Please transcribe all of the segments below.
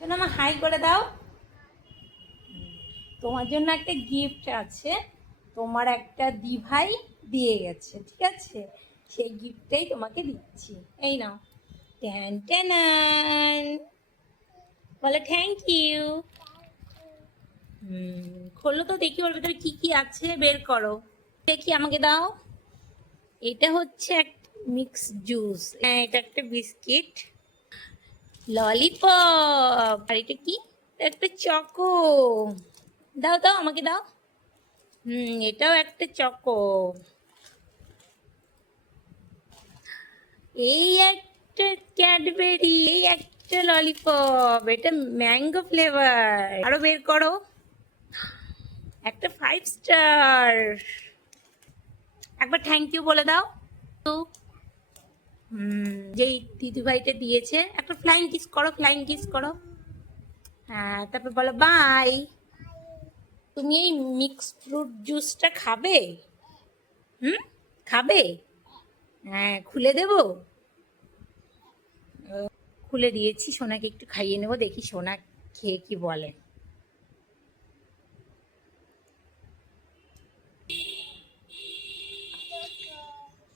শোনো, আমার হাই করে দাও। তোমার জন্য একটা গিফট আছে, তোমার একটা দিভাই দিয়ে গেছে, ঠিক আছে? সেই গিফটটাই তোমাকে দিচ্ছি, এই নাও। ট্যান ট্যান, বলো থ্যাংক ইউ। খোলো তো দেখি ওর ভেতরে কি কি আছে, বের করো দেখি, আমাকে দাও। এটা হচ্ছে এক মিক্স জুস, হ্যাঁ এটা একটা বিস্কিট, ললিপপ, আর এটা কি, একটা চকো। দাও দাও আমাকে দাও। এটাও একটা চকো। এই একটা ক্যাডবেরি, এই একটা ললিপপ, এটা ম্যাঙ্গো ফ্লেভার। আরো বের করো, একটা 5 স্টার। একবার থ্যাংক ইউ বলে দাও তো। যেই দিদিভাইটা দিয়েছে, একটা ফ্লাইং কিস করো, ফ্লাইং কিস করো। হ্যাঁ, তারপর বলো বাই। তুমি এই মিক্স ফ্রুট জুসটা খাবে? খাবে? হ্যাঁ, খুলে দেবো। খুলে দিয়েছি, সোনাকে একটু খাইয়ে নেবো, দেখি সোনা খেয়ে কি বলে।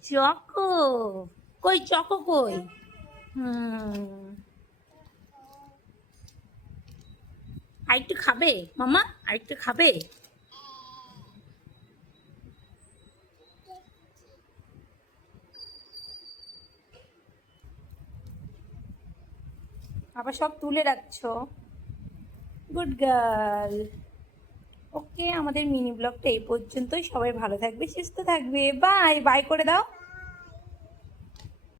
চকো কই, চকো কই? হুম, আরেকটু খাবে মামা? আরেকটু খাবে? আবার সব তুলে রাখছো, গুড গার্ল। ওকে, আমাদের মিনি ব্লগটা এই পর্যন্তই। সবাই ভালো থাকবে, সুস্থ থাকবে, বাই বাই করে দাও।